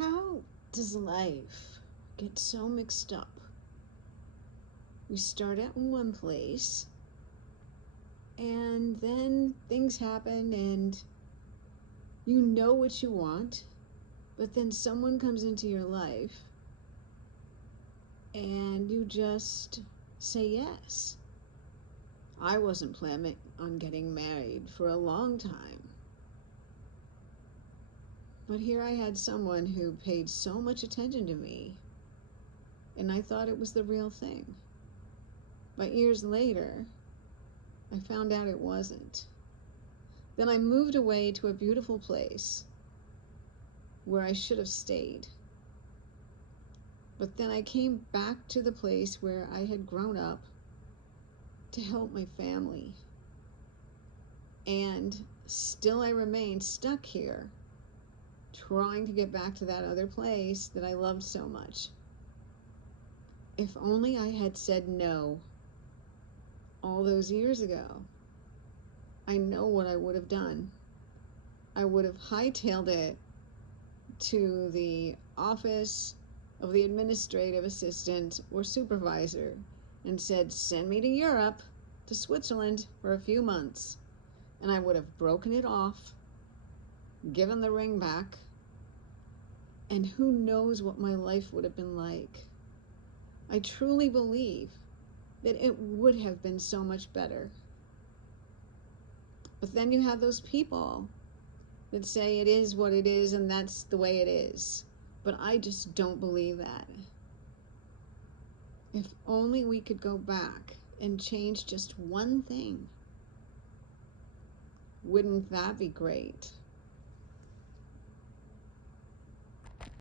How does life get so mixed up? We start out in one place, and then things happen, and you know what you want, but then someone comes into your life, and you just say yes. I wasn't planning on getting married for a long time. But here I had someone who paid so much attention to me, and I thought it was the real thing. But years later, I found out it wasn't. Then I moved away to a beautiful place where I should have stayed. But then I came back to the place where I had grown up to help my family. And still I remained stuck here, trying to get back to that other place that I loved so much. If only I had said no all those years ago, I know what I would have done. I would have hightailed it to the office of the administrative assistant or supervisor and said, send me to Europe, to Switzerland for a few months. And I would have broken it off, given the ring back, and who knows what my life would have been like. I truly believe that it would have been so much better. But then you have those people that say it is what it is and that's the way it is. But I just don't believe that. If only we could go back and change just one thing. Wouldn't that be great?